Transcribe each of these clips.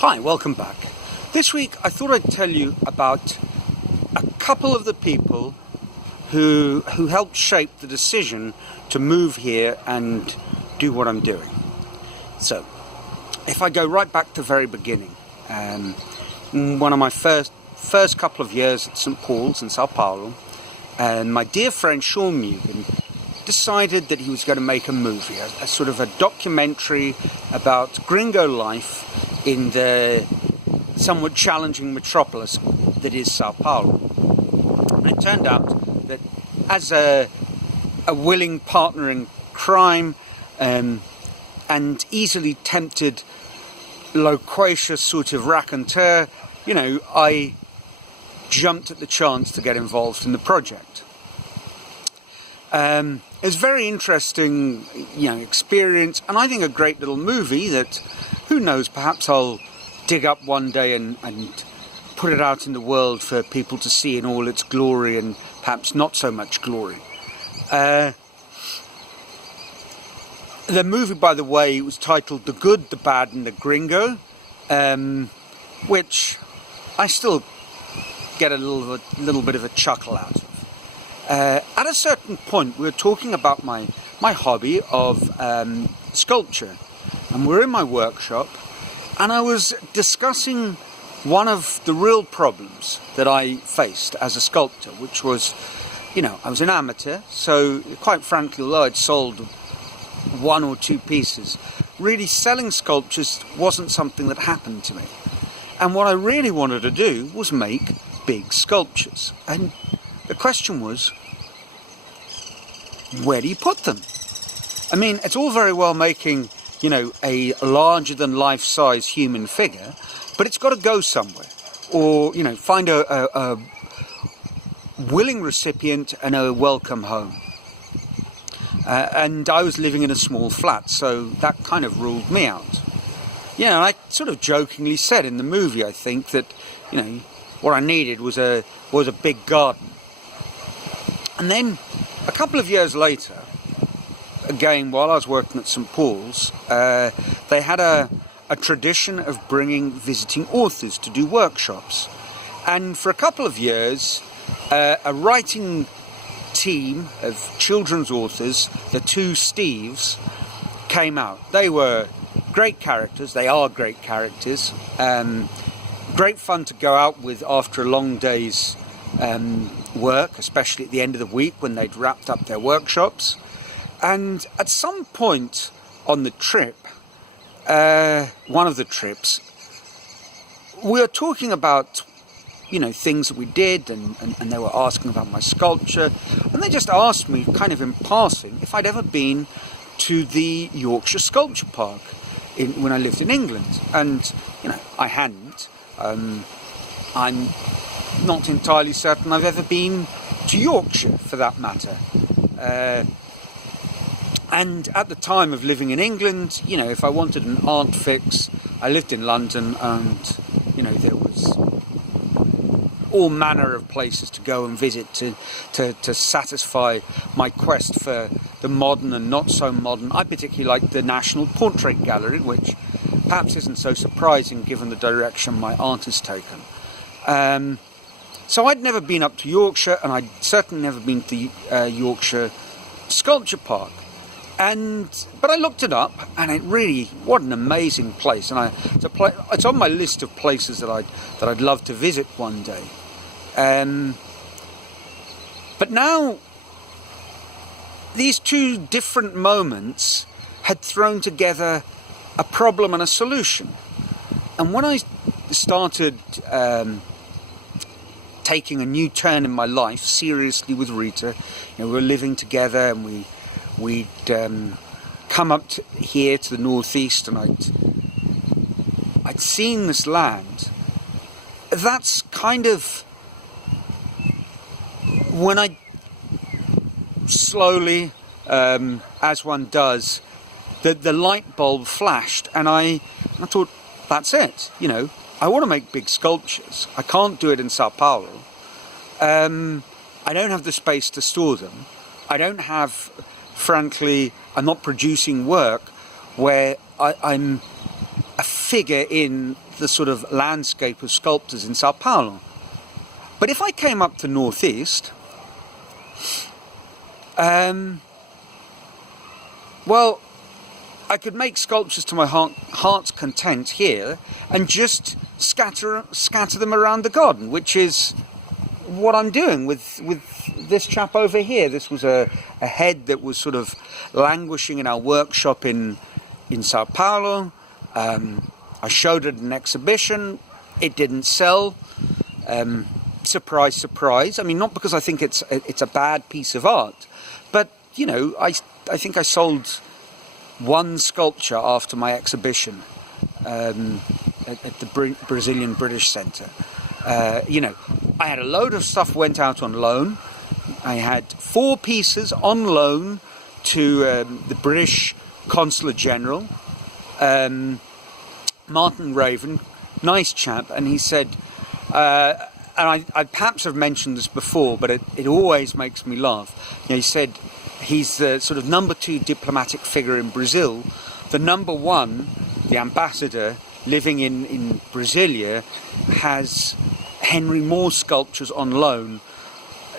Hi, welcome back. This week I thought I'd tell you about a couple of the people who helped shape the decision to move here and do what I'm doing. So, if I go right back to the very beginning, one of my first couple of years at St. Paul's in Sao Paulo, and my dear friend Sean Mugan decided that he was going to make a movie, a sort of a documentary about gringo life in the somewhat challenging metropolis that is Sao Paulo. And it turned out that as a willing partner in crime and easily tempted, loquacious sort of raconteur, I jumped at the chance to get involved in the project. It was a very interesting, experience, and I think a great little movie that, who knows, perhaps I'll dig up one day and put it out in the world for people to see in all its glory and perhaps not so much glory. The movie, by the way, was titled The Good, the Bad and the Gringo, which I still get a little bit of a chuckle out of. At a certain point, we were talking about my hobby of sculpture, and we're in my workshop, and I was discussing one of the real problems that I faced as a sculptor, which was, I was an amateur, so quite frankly, although I'd sold one or two pieces, really selling sculptures wasn't something that happened to me. And what I really wanted to do was make big sculptures. And the question was, where do you put them? I mean, it's all very well making, a larger than life-size human figure, but it's got to go somewhere. Or, find a willing recipient and a welcome home. And I was living in a small flat, so that kind of ruled me out. I sort of jokingly said in the movie, I think, that, what I needed was a big garden. And then, a couple of years later, again, while I was working at St. Paul's, they had a tradition of bringing visiting authors to do workshops. And for a couple of years, a writing team of children's authors, the two Steves, came out. They were great characters. They are great characters. Great fun to go out with after a long day's work, especially at the end of the week when they'd wrapped up their workshops. And at some point on the trip, one of the trips, we were talking about things that we did, and they were asking about my sculpture, and they just asked me, kind of in passing, if I'd ever been to the Yorkshire Sculpture Park when I lived in England. And, I hadn't. I'm not entirely certain I've ever been to Yorkshire, for that matter. And at the time of living in England, if I wanted an art fix, I lived in London, and, there was all manner of places to go and visit to satisfy my quest for the modern and not so modern. I particularly like the National Portrait Gallery, which perhaps isn't so surprising given the direction my art has taken. So I'd never been up to Yorkshire, and I'd certainly never been to the Yorkshire Sculpture Park. But I looked it up, and it really, what an amazing place! And it's on my list of places that I'd love to visit one day. But now, these two different moments had thrown together a problem and a solution. And when I started taking a new turn in my life seriously with Rita, we were living together, and we'd come up here to the northeast, and I'd seen this land. That's kind of when I slowly, as one does, the light bulb flashed, and I thought, that's it. I want to make big sculptures. I can't do it in Sao Paulo. I don't have the space to store them. I don't have, frankly, I'm not producing work where I'm figure in the sort of landscape of sculptors in Sao Paulo. But if I came up to Northeast, well, I could make sculptures to my heart's content here and just scatter them around the garden, which is what I'm doing with this chap over here. This was a head that was sort of languishing in our workshop in Sao Paulo. I showed it at an exhibition. It didn't sell. Surprise, surprise. I mean, not because I think it's a bad piece of art, but you know, I think I sold one sculpture after my exhibition at the Brazilian British Centre. You know, I had a load of stuff went out on loan. I had 4 pieces on loan to the British Consulate General, Martin Raven, nice chap, and he said, and I perhaps have mentioned this before, but it always makes me laugh. You know, he said he's the sort of number 2 diplomatic figure in Brazil. The number 1, the ambassador living in Brasilia, has Henry Moore sculptures on loan.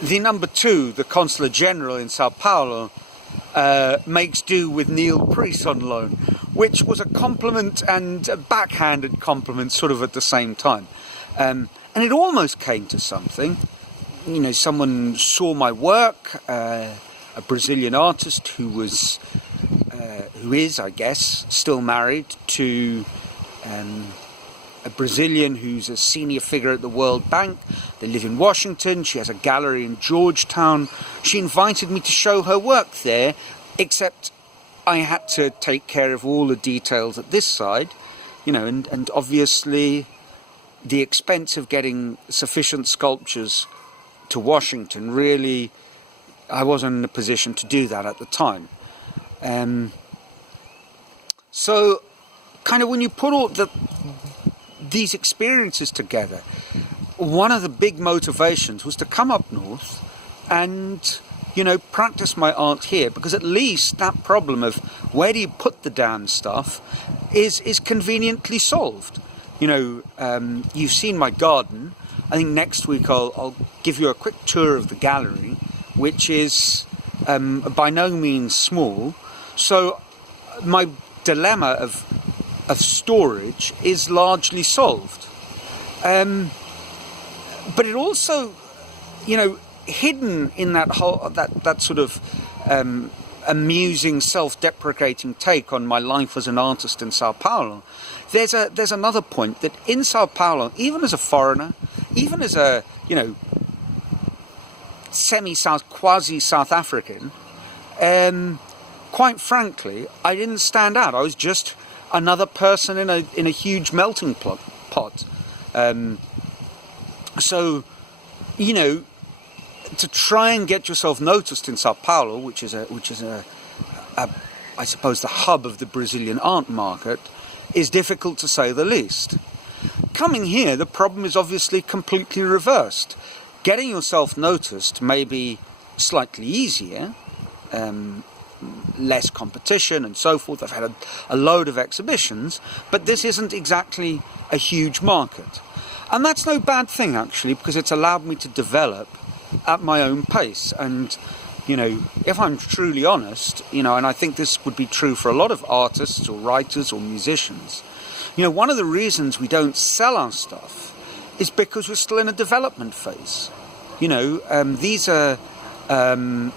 The number 2, the Consulate General in Sao Paulo, makes do with Neil Priest on loan, which was a compliment and a backhanded compliment sort of at the same time. And it almost came to something. You know, someone saw my work, a Brazilian artist who is, I guess, still married to a Brazilian who's a senior figure at the World Bank. They live in Washington. She has a gallery in Georgetown. She invited me to show her work there, except I had to take care of all the details at this side, you know, and obviously the expense of getting sufficient sculptures to Washington, really, I wasn't in a position to do that at the time. So kind of when you put all these experiences together, one of the big motivations was to come up north and, you know, practice my art here, because at least that problem of where do you put the damn stuff is conveniently solved. You know, you've seen my garden. I think next week I'll give you a quick tour of the gallery, which is by no means small. So my dilemma of storage is largely solved. But it also, you know, hidden in that whole that sort of amusing, self-deprecating take on my life as an artist in Sao Paulo, there's another point that in Sao Paulo, even as a foreigner, even as a, you know, quasi-South African, quite frankly, I didn't stand out. I was just another person in a huge melting pot. So, you know, to try and get yourself noticed in Sao Paulo, which is I suppose the hub of the Brazilian art market, is difficult to say the least. Coming here, the problem is obviously completely reversed. Getting yourself noticed may be slightly easier, less competition and so forth. I've had a load of exhibitions, but this isn't exactly a huge market. And that's no bad thing, actually, because it's allowed me to develop at my own pace. And, you know, if I'm truly honest, you know, and I think this would be true for a lot of artists or writers or musicians, you know, one of the reasons we don't sell our stuff is because we're still in a development phase. You know, these are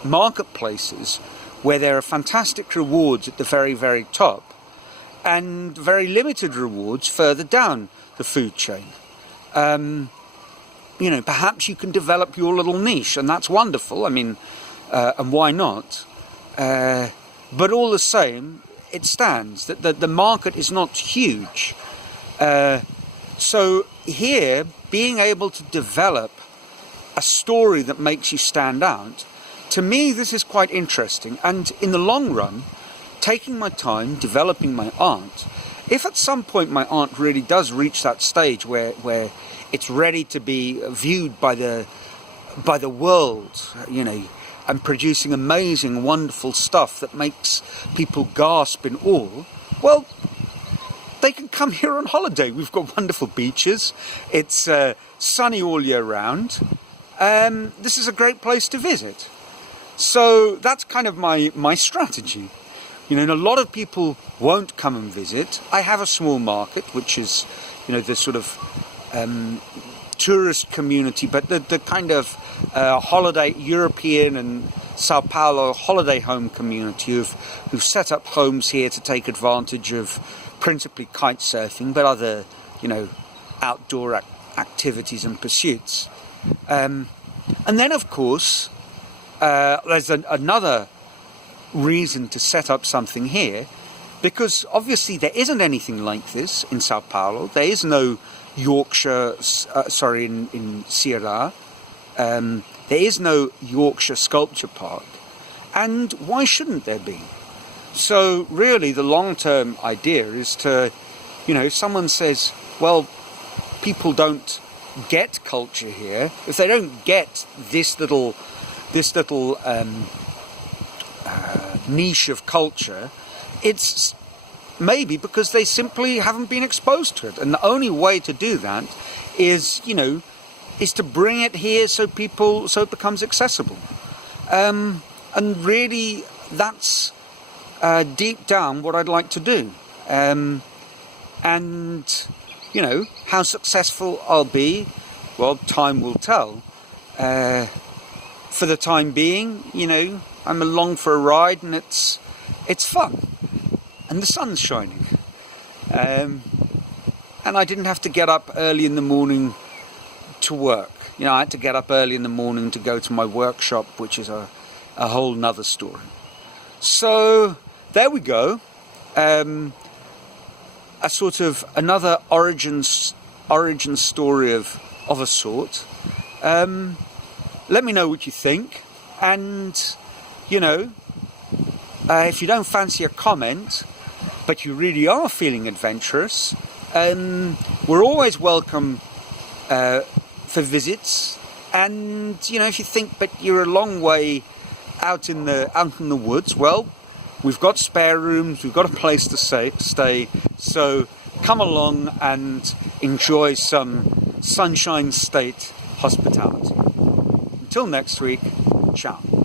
marketplaces where there are fantastic rewards at the very, very top and very limited rewards further down the food chain. You know, perhaps you can develop your little niche, and that's wonderful. I mean, and why not? But all the same, it stands that the market is not huge. So here, being able to develop a story that makes you stand out, to me, this is quite interesting. And in the long run, taking my time, developing my art, if at some point my art really does reach that stage where it's ready to be viewed by the world, you know, and producing amazing, wonderful stuff that makes people gasp in awe, well, they can come here on holiday. We've got wonderful beaches. It's sunny all year round. This is a great place to visit. So that's kind of my strategy. You know, and a lot of people won't come and visit. I have a small market, which is, you know, the sort of tourist community, but the kind of holiday, European and Sao Paulo holiday home community who've set up homes here to take advantage of principally kite surfing, but other, you know, outdoor activities and pursuits. And then, of course, there's another reason to set up something here, because obviously there isn't anything like this in Sao Paulo. There is no Yorkshire, in Ceará. There is no Yorkshire Sculpture Park, and why shouldn't there be? So really the long-term idea is to, you know, if someone says, well, people don't get culture here, if they don't get this little niche of culture, it's maybe because they simply haven't been exposed to it. And the only way to do that is, you know, is to bring it here so it becomes accessible. And really that's deep down what I'd like to do. And, you know, how successful I'll be, well, time will tell. For the time being, you know, I'm along for a ride and it's fun. And the sun's shining. And I didn't have to get up early in the morning to work. You know, I had to get up early in the morning to go to my workshop, which is a whole nother story. So there we go. A sort of another origin story of a sort. Let me know what you think, and you know, if you don't fancy a comment, but you really are feeling adventurous, we're always welcome for visits. And you know, if you think but you're a long way out in the woods, well, we've got spare rooms, we've got a place to stay, so come along and enjoy some Sunshine State hospitality. Until next week, ciao.